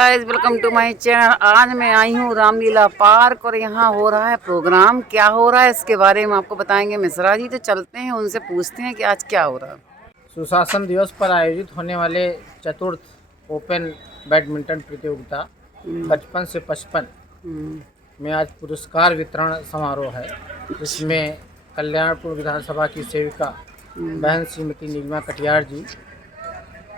Guys, welcome to my channel. आज मैं आई हूँ रामलीला पार्क और यहाँ हो रहा है प्रोग्राम। क्या हो रहा है इसके बारे में आपको बताएंगे मिश्रा जी। तो चलते हैं उनसे पूछते हैं कि आज क्या हो रहा है। सुशासन दिवस पर आयोजित होने वाले चतुर्थ ओपन बैडमिंटन प्रतियोगिता 55 से 55 में आज पुरस्कार वितरण समारोह है, जिसमें कल्याणपुर विधानसभा की सेविका बहन श्रीमती नीलिमा कटियार जी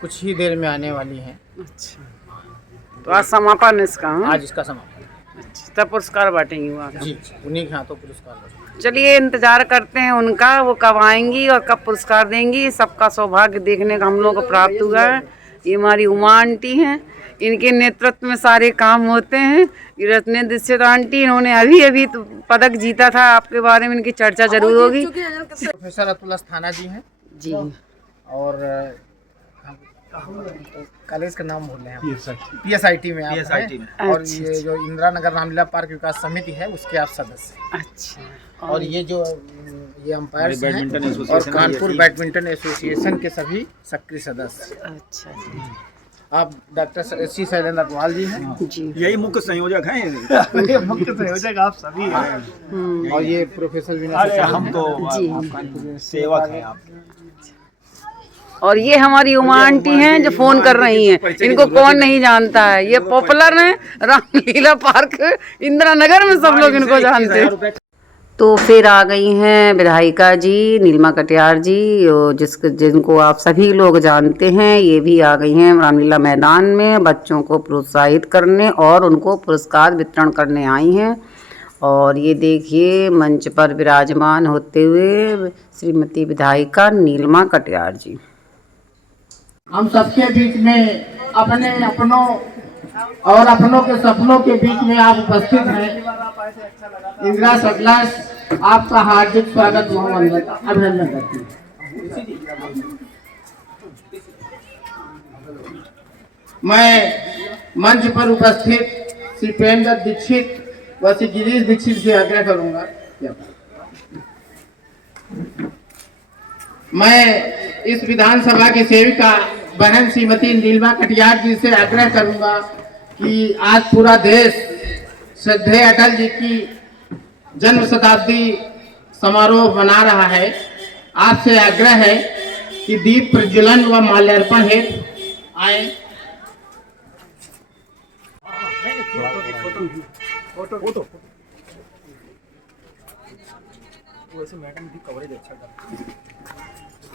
कुछ ही देर में आने वाली हैं। अच्छा, तो आज समापन इसका? आज इसका समापन। अच्छा, तब पुरस्कार बांटेंगे वहाँ? जी, उन्हीं के हाथों पुरस्कार बांटेंगे। चलिए इंतजार करते हैं उनका, वो कब आएंगी और कब पुरस्कार देंगी। सबका सौभाग्य देखने का हम लोग को प्राप्त हुआ है। ये हमारी उमा आंटी हैं, इनके नेतृत्व में सारे काम होते हैं। ये रत्ने दीक्षित आंटी, इन्होंने अभी तो पदक जीता था, आपके बारे में इनकी चर्चा जरूर होगी। प्रोफेसर अतुल अस्थाना जी हैं जी, और कॉलेज का नाम भूल रहे हैं, PSIT में आप हैं। और ये जो इंदिरा नगर रामलीला पार्क विकास समिति है उसके आप सदस्य। अच्छा, और ये जो ये अंपायर हैं और कानपुर बैडमिंटन एसोसिएशन के सभी सक्रिय सदस्य। अच्छा, आप डॉक्टर सी शैलेंद्र अग्रवाल जी हैं जी, यही मुख्य संयोजक हैं। ये मुख्य संयोजक आप सभी हैं। और ये प्रोफेसर विनय, हम तो कानपुर सेवक हैं आप। और ये हमारी उमा आंटी हैं जो फोन कर रही हैं। इनको कौन नहीं जानता है, ये पॉपुलर हैं रामलीला पार्क इंदिरा नगर में, सब लोग इनको जानते हैं। तो फिर आ गई हैं विधायिका जी नीलिमा कटियार जी, जिनको आप सभी लोग जानते हैं। ये भी आ गई हैं रामलीला मैदान में बच्चों को प्रोत्साहित करने और उनको पुरस्कार वितरण करने आई हैं। और ये देखिए मंच पर विराजमान होते हुए श्रीमती विधायिका नीलिमा कटियार जी। हम सबके बीच में अपने अपनों और अपनों के सपनों के बीच में आप उपस्थित हैं। इंदिरा सकलास आपका हार्दिक स्वागत अभिनंदन करती हूँ। मैं मंच पर उपस्थित श्री प्रेमदत्त दीक्षित व श्री गिरीश दीक्षित से आग्रह करूंगा। मैं इस विधानसभा की सेविका बहन श्रीमती नीलिमा कटियार जी से आग्रह करूंगा कि आज पूरा देश श्रद्धेय अटल जी की जन्म शताब्दी समारोह मना रहा है। आपसे आग्रह है कि दीप प्रज्वलन व माल्यार्पण हेतु आए। फोटो वैसे मैडम की कवरेज अच्छा करती है।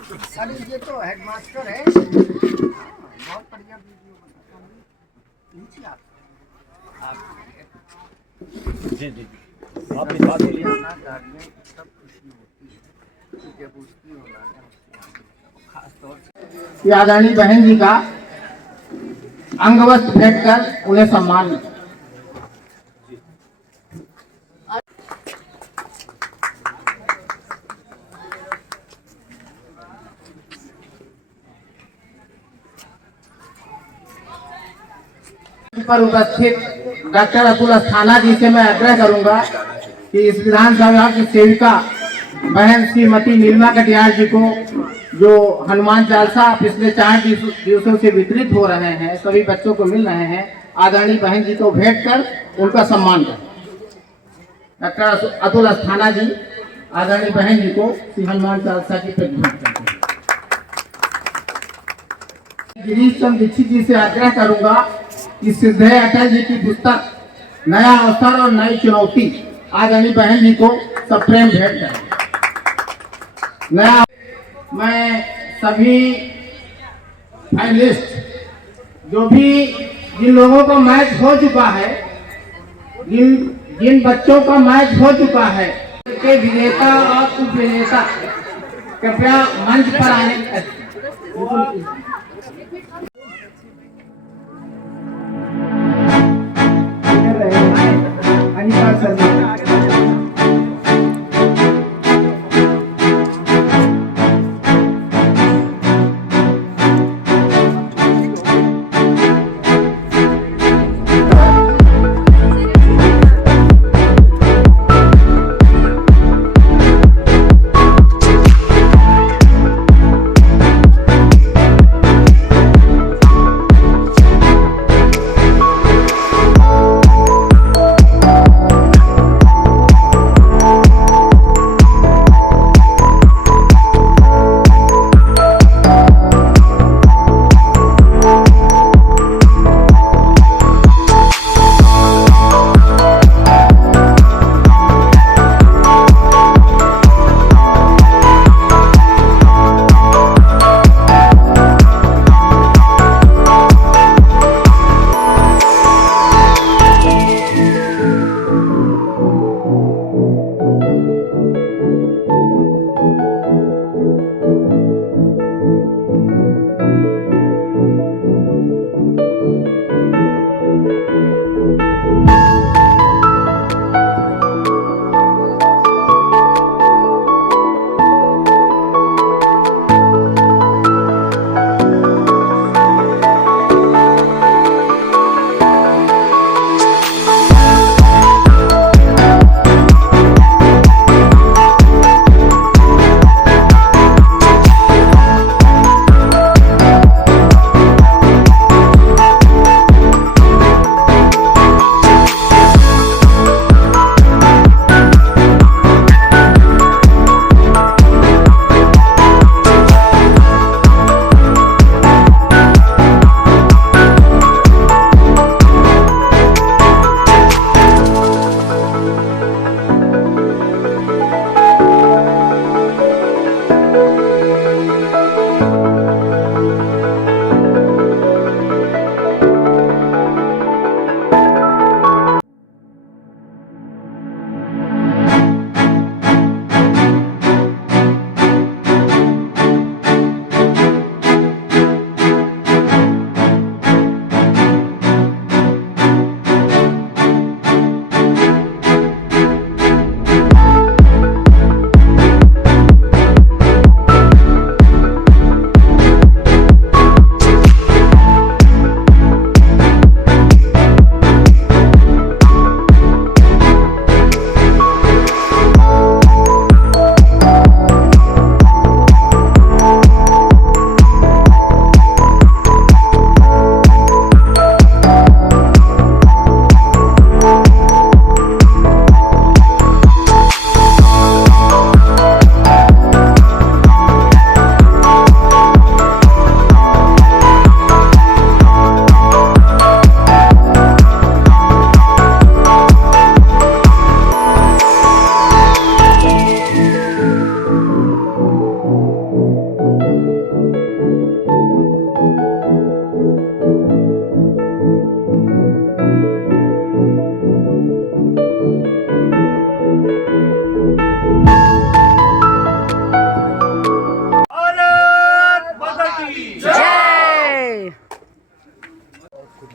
सर ये तो हेडमास्टर है, बहुत बढ़िया वीडियो बनाता हूँ। नीचे आप जी आप इस बात के लिए सब खुशी होती है जब उसकी खास तौर से आदरणीय बहन जी का अंगवस्त्र भेंट कर उन्हें सम्मान मिला। पर उपस्थित डॉक्टर अतुल अस्थाना जी से मैं आग्रह करूंगा कि इस विधानसभा की सेविका बहन श्रीमती नीलिमा कटियार जी को जो हनुमान चालीसा पिछले 4 दिवसों से वितरित हो रहे हैं, सभी बच्चों को मिल रहे हैं, आदरणीय बहन जी को भेंट कर उनका सम्मान करें। डॉक्टर अतुल अस्थाना जी आदरणीय बहन जी को श्री हनुमान चालीसा की भेंट करते हैं। गिरीश चंद्र दीक्षित जी से आग्रह करूंगा कि श्रद्धेय अटल जी की पुस्तक नया अवसर और नई चुनौती आदरणीय बहन जी को सप्रेम भेंट करें। नया मैं सभी फाइनलिस्ट जो भी जिन लोगों का मैच हो चुका है, जिन बच्चों का मैच हो चुका है, के विजेता और उपविजेता कृपया मंच पर आने।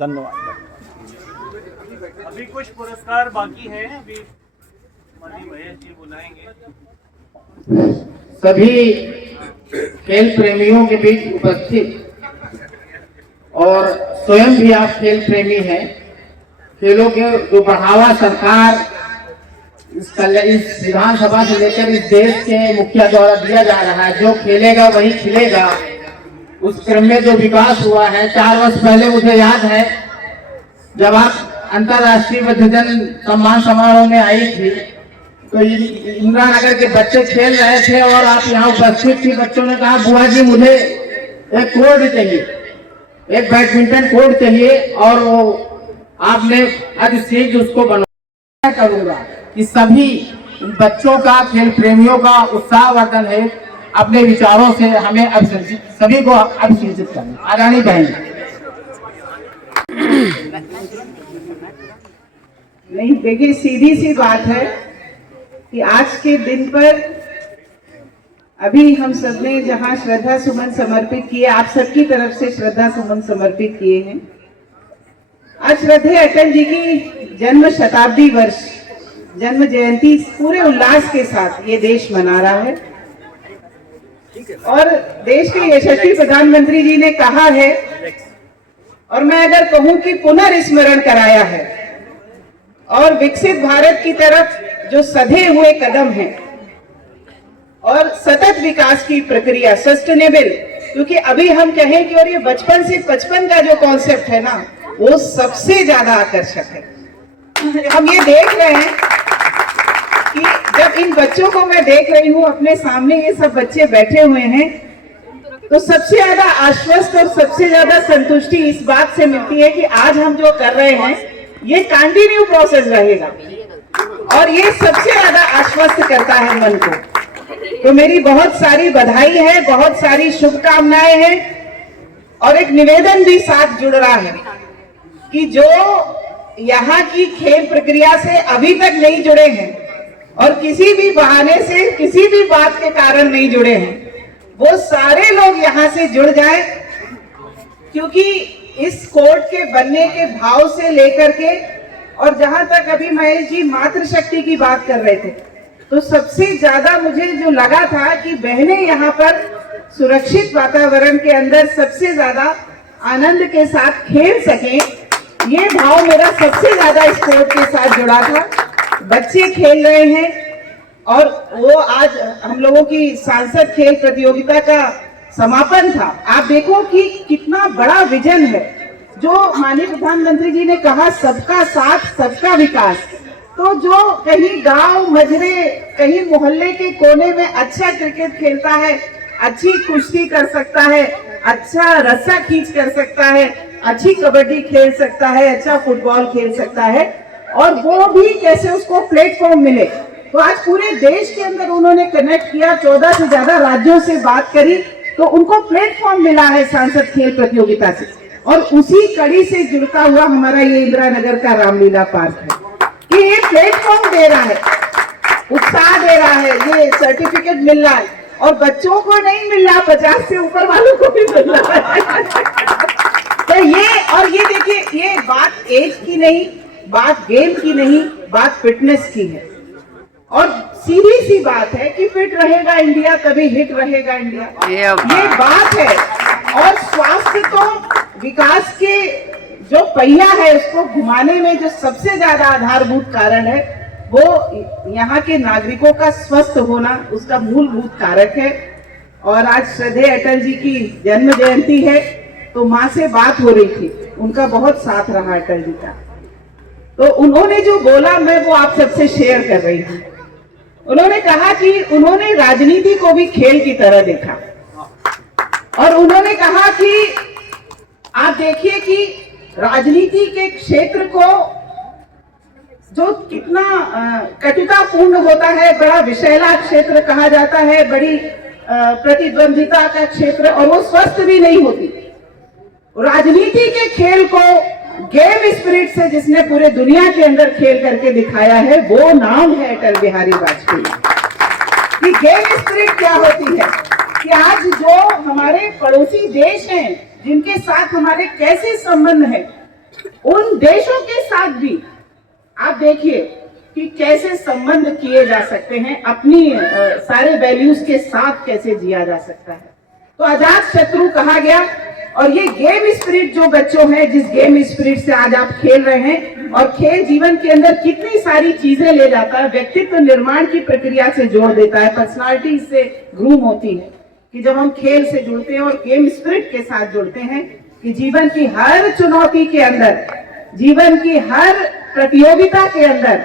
धन्यवाद। अभी कुछ पुरस्कार बाकी हैं, अभी मनी महेश जी बुलाएंगे। सभी खेल प्रेमियों के बीच उपस्थित और स्वयं भी आप खेल प्रेमी हैं, खेलों के जो बढ़ावा सरकार इस विधानसभा से लेकर इस देश के मुखिया द्वारा दिया जा रहा है, जो खेलेगा वही खिलेगा, उस क्रम में जो विकास हुआ है। 4 वर्ष पहले मुझे याद है जब आप अंतर्राष्ट्रीय वृद्धजन सम्मान समारोह में आई थी, तो इंदिरा नगर के बच्चे खेल रहे थे और आप यहाँ उपस्थित थी। बच्चों ने कहा बुआ जी मुझे एक कोर्ट चाहिए, एक बैडमिंटन कोर्ट चाहिए, और वो आपने अधिशीघ्र उसको बनवा करूंगा कि सभी बच्चों का, खेल प्रेमियों का उत्साहवर्धन है, अपने विचारों से हमें अभिषेचित, सभी को अभिषेचित करना। आदरणीय बहन, नहीं देखिए, सीधी सी बात है कि आज के दिन पर अभी हम सबने जहां श्रद्धा सुमन समर्पित किए, आप सबकी तरफ से श्रद्धा सुमन समर्पित किए हैं। आज श्रद्धेय अटल जी की जन्म शताब्दी वर्ष, जन्म जयंती पूरे उल्लास के साथ ये देश मना रहा है। और देश के यशस्वी प्रधानमंत्री जी ने कहा है, और मैं अगर कहूं कि पुनर्स्मरण कराया है, और विकसित भारत की तरफ जो सधे हुए कदम हैं और सतत विकास की प्रक्रिया, सस्टेनेबल, क्योंकि अभी हम कहें कि और ये बचपन से 55 का जो कॉन्सेप्ट है ना, वो सबसे ज्यादा आकर्षक है। हम ये देख रहे हैं कि जब इन बच्चों को मैं देख रही हूँ, अपने सामने ये सब बच्चे बैठे हुए हैं, तो सबसे ज्यादा आश्वस्त और सबसे ज्यादा संतुष्टि इस बात से मिलती है कि आज हम जो कर रहे हैं ये कंटिन्यू प्रोसेस रहेगा, और ये सबसे ज्यादा आश्वस्त करता है मन को। तो मेरी बहुत सारी बधाई है, बहुत सारी शुभकामनाएं हैं, और एक निवेदन भी साथ जुड़ रहा है कि जो यहाँ की खेल प्रक्रिया से अभी तक नहीं जुड़े हैं और किसी भी बहाने से, किसी भी बात के कारण नहीं जुड़े हैं, वो सारे लोग यहाँ से जुड़ जाएं, क्योंकि इस कोर्ट के बनने के भाव से लेकर के, और जहां तक अभी महेश जी मातृशक्ति की बात कर रहे थे, तो सबसे ज्यादा मुझे जो लगा था कि बहनें यहाँ पर सुरक्षित वातावरण के अंदर सबसे ज्यादा आनंद के साथ खेल सकें, ये भाव मेरा सबसे ज्यादा इस कोर्ट के साथ जुड़ा था। बच्चे खेल रहे हैं, और वो आज हम लोगों की सांसद खेल प्रतियोगिता का समापन था। आप देखो कि कितना बड़ा विजन है, जो माननीय प्रधानमंत्री जी ने कहा, सबका साथ सबका विकास। तो जो कहीं गांव मजरे, कहीं मोहल्ले के कोने में अच्छा क्रिकेट खेलता है, अच्छी कुश्ती कर सकता है, अच्छा रस्सा खींच कर सकता है, अच्छी कबड्डी खेल सकता है, अच्छा फुटबॉल खेल सकता है, और वो भी कैसे उसको प्लेटफॉर्म मिले। तो आज पूरे देश के अंदर उन्होंने कनेक्ट किया, 14 से ज्यादा राज्यों से बात करी, तो उनको प्लेटफॉर्म मिला है सांसद खेल प्रतियोगिता से। और उसी कड़ी से जुड़ता हुआ हमारा ये इंदिरा नगर का रामलीला पार्क है कि ये प्लेटफॉर्म दे रहा है, उत्साह दे रहा है, ये सर्टिफिकेट मिल रहा है, और बच्चों को नहीं मिल रहा, 50 से ऊपर वालों को भी मिल रहा है। तो ये देखिए, ये बात एज की नहीं, बात गेम की नहीं, बात फिटनेस की है। और सीधी सी बात है कि फिट रहेगा इंडिया तभी हिट रहेगा इंडिया, ये बात है। और स्वास्थ्य तो विकास के जो पहिया है उसको घुमाने में जो सबसे ज्यादा आधारभूत कारण है, वो यहाँ के नागरिकों का स्वस्थ होना उसका मूलभूत कारक है। और आज श्रद्धेय अटल जी की जन्म जयंती है, तो माँ से बात हो रही थी, उनका बहुत साथ रहा अटल जी का। तो उन्होंने जो बोला, मैं वो आप सबसे शेयर कर रही हूँ। उन्होंने कहा कि उन्होंने राजनीति को भी खेल की तरह देखा, और उन्होंने कहा कि आप देखिए कि राजनीति के क्षेत्र को जो कितना कटुतापूर्ण होता है, बड़ा विषैला क्षेत्र कहा जाता है, बड़ी प्रतिद्वंदिता का क्षेत्र, और वो स्वस्थ भी नहीं होती। राजनीति के खेल को गेम स्पिरिट से जिसने पूरे दुनिया के अंदर खेल करके दिखाया है, वो नाम है अटल बिहारी वाजपेयी। कि गेम स्पिरिट क्या होती है, कि आज जो हमारे पड़ोसी देश हैं, जिनके साथ हमारे कैसे संबंध है, उन देशों के साथ भी आप देखिए कि कैसे संबंध किए जा सकते हैं, अपनी सारे वैल्यूज के साथ कैसे जिया जा सकता है। तो अजात शत्रु कहा गया। और ये गेम स्पिरिट जो बच्चों हैं, जिस गेम स्पिरिट से आज आप खेल रहे हैं, और खेल जीवन के अंदर कितनी सारी चीजें ले जाता है, व्यक्तित्व निर्माण की प्रक्रिया से जोड़ देता है, पर्सनालिटी से ग्रूम होती है कि जब हम खेल से जुड़ते हैं और गेम स्पिरिट के साथ जुड़ते हैं कि जीवन की हर चुनौती के अंदर, जीवन की हर प्रतियोगिता के अंदर,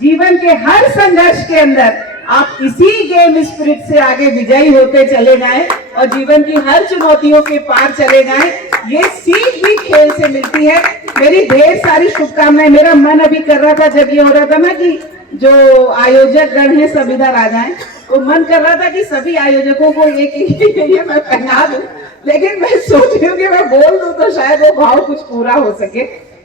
जीवन के हर संघर्ष के अंदर आप इसी गेम स्पिरिट से आगे विजयी होते चले जाएं और जीवन की हर चुनौतियों के पार चले जाएं। ये सीख भी खेल से मिलती है। मेरी ढेर सारी शुभकामनाएं। मेरा मन अभी कर रहा था जब ये हो रहा था ना कि जो आयोजक गण है सब इधर आ जाएं, तो मन कर रहा था कि सभी आयोजकों को ये मैं पहना दूं, लेकिन मैं सोच रही हूँ कि मैं बोल दूं तो शायद वो भाव कुछ पूरा हो सके,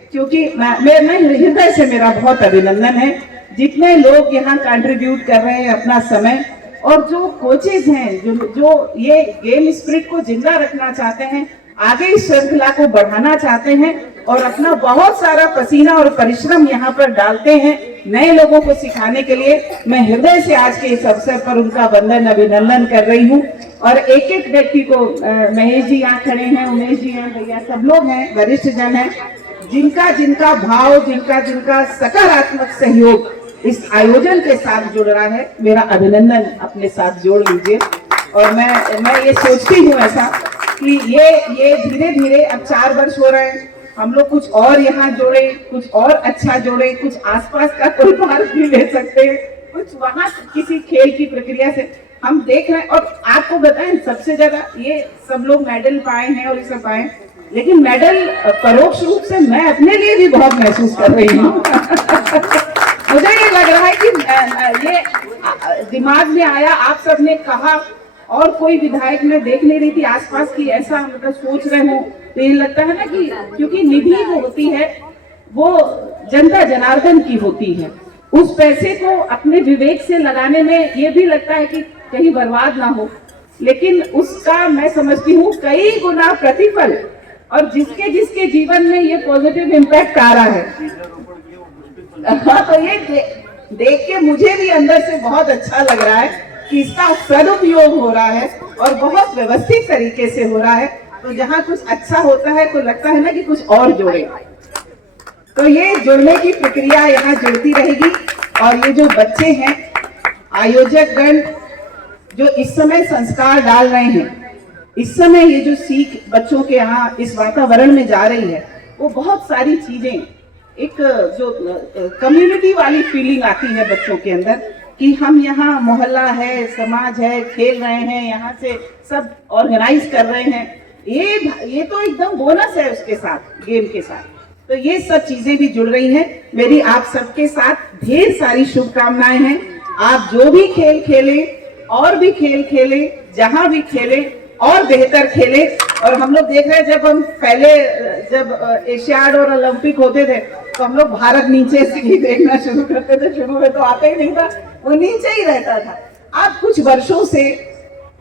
क्योंकि मैं हृदय से मेरा बहुत अभिनंदन है जितने लोग यहाँ कंट्रीब्यूट कर रहे हैं अपना समय, और जो कोचेज हैं जो ये गेम स्पिरिट को जिंदा रखना चाहते हैं, आगे इस श्रृंखला को बढ़ाना चाहते हैं और अपना बहुत सारा पसीना और परिश्रम यहाँ पर डालते हैं नए लोगों को सिखाने के लिए। मैं हृदय से आज के इस अवसर पर उनका वंदन अभिनंदन कर रही हूँ। और एक एक व्यक्ति को, महेश जी यहाँ खड़े हैं, उमेश जी हैं, भैया सब लोग हैं, वरिष्ठ जन हैं, जिनका जिनका भाव, जिनका सकारात्मक सहयोग इस आयोजन के साथ जुड़ रहा है, मेरा अभिनंदन अपने साथ जोड़ लीजिए। और मैं ये सोचती हूँ ऐसा कि ये धीरे धीरे अब 4 वर्ष हो रहे हैं, हम लोग कुछ और यहाँ जोड़े, कुछ और अच्छा जोड़े, कुछ आसपास का कोई पार्क भी ले सकते हैं, कुछ वहाँ किसी खेल की प्रक्रिया से हम देख रहे हैं। और आपको बताएं, सबसे ज्यादा ये सब लोग मेडल पाए हैं और ये सब पाए, लेकिन मेडल परोक्ष रूप से मैं अपने लिए भी बहुत महसूस कर रही हूँ। मुझे ये लग रहा है कि ये दिमाग में आया, आप सबने कहा, और कोई विधायक मैं देख नहीं रही थी आसपास की ऐसा मतलब सोच रहे हो, तो ये लगता है ना कि क्योंकि निधि जो होती है वो जनता जनार्दन की होती है, उस पैसे को अपने विवेक से लगाने में ये भी लगता है कि कहीं बर्बाद ना हो, लेकिन उसका मैं समझती हूँ कई गुना प्रतिफल, और जिसके जिसके जीवन में ये पॉजिटिव इम्पैक्ट आ रहा है, हाँ, तो ये देख के मुझे भी अंदर से बहुत अच्छा लग रहा है कि इसका सदुपयोग हो रहा है और बहुत व्यवस्थित तरीके से हो रहा है। तो जहाँ कुछ अच्छा होता है तो लगता है ना कि कुछ और जोड़े, तो ये जुड़ने की प्रक्रिया यहाँ जुड़ती रहेगी। और ये जो बच्चे हैं, आयोजक गण जो इस समय संस्कार डाल रहे हैं, इस समय ये जो सीख बच्चों के यहाँ इस वातावरण में जा रही है, वो बहुत सारी चीजें, एक जो कम्युनिटी वाली फीलिंग आती है बच्चों के अंदर कि हम यहाँ मोहल्ला है, समाज है, खेल रहे हैं, यहाँ से सब ऑर्गेनाइज कर रहे हैं, ये तो एकदम बोनस है उसके साथ, गेम के साथ। तो ये सब चीजें भी जुड़ रही हैं। मेरी आप सबके साथ ढेर सारी शुभकामनाएं हैं। आप जो भी खेल खेले और भी खेल खेले, जहां भी खेले और बेहतर खेले। और हम लोग देख रहे हैं, जब हम पहले जब एशियाड और ओलंपिक होते थे तो हम लोग भारत नीचे से ही देखना शुरू करते थे। शुरू में तो आता ही नहीं था, वो नीचे ही रहता था। अब कुछ वर्षों से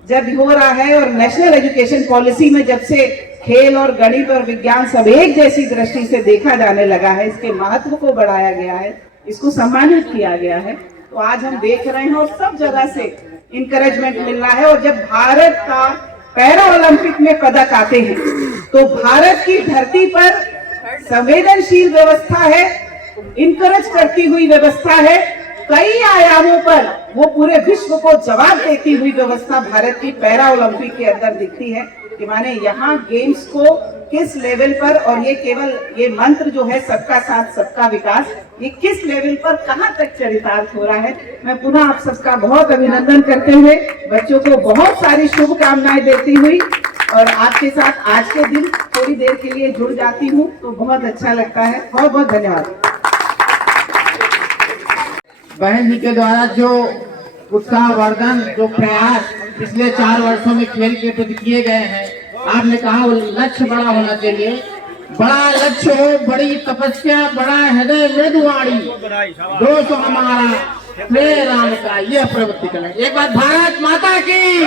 जब हो रहा है और नेशनल एजुकेशन पॉलिसी में जब से खेल और गणित और विज्ञान सब एक जैसी दृष्टि से देखा जाने लगा है, इसके महत्व को बढ़ाया गया है, इसको सम्मानित किया गया है, तो आज हम देख रहे हैं और सब जगह से इंकरेजमेंट मिल रहा है। और जब भारत का पैरा ओलंपिक में पदक आते हैं तो भारत की धरती पर संवेदनशील व्यवस्था है, इनकरेज करती हुई व्यवस्था है, कई आयामों पर वो पूरे विश्व को जवाब देती हुई व्यवस्था भारत की पैरा ओलंपिक के अंदर दिखती है कि माने यहाँ गेम्स को किस लेवल पर, और ये केवल ये मंत्र जो है सबका साथ सबका विकास, ये किस लेवल पर कहाँ तक चरितार्थ हो रहा है। मैं पुनः आप सबका बहुत अभिनंदन करते हुए बच्चों को बहुत सारी शुभकामनाएं देती हुई और आपके साथ आज के दिन थोड़ी देर के लिए जुड़ जाती हूँ तो बहुत अच्छा लगता है। बहुत बहुत धन्यवाद। बहन जी के द्वारा जो उत्साहवर्धन, जो प्रयास पिछले 4 वर्षों में खेल के प्रति किए गए हैं, आपने कहा वो लक्ष्य बड़ा होना चाहिए, बड़ा लक्ष्य हो, बड़ी तपस्या, बड़ा हृदय मृदुवाणी, दोष हमारा प्रिय राम का, यह प्रवृत्ति करें। एक बार भारत माता की,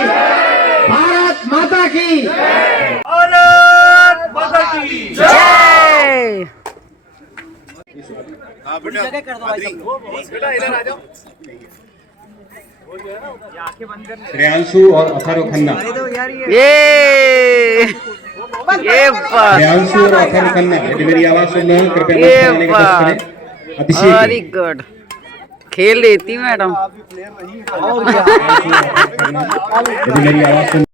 भारत माता की, भारत माता की जय। श्रेयांशु और अथर्व खन्ना, ये बात, श्रेयांशु और अथर्व खन्ना, यदि मेरी आवाज सुन रहे हैं कृपया ये मंच पर आने का कष्ट बात, करें। अभिषेक वेरी गुड, खेल लेती मैडम। यदि मेरी आवाज सुन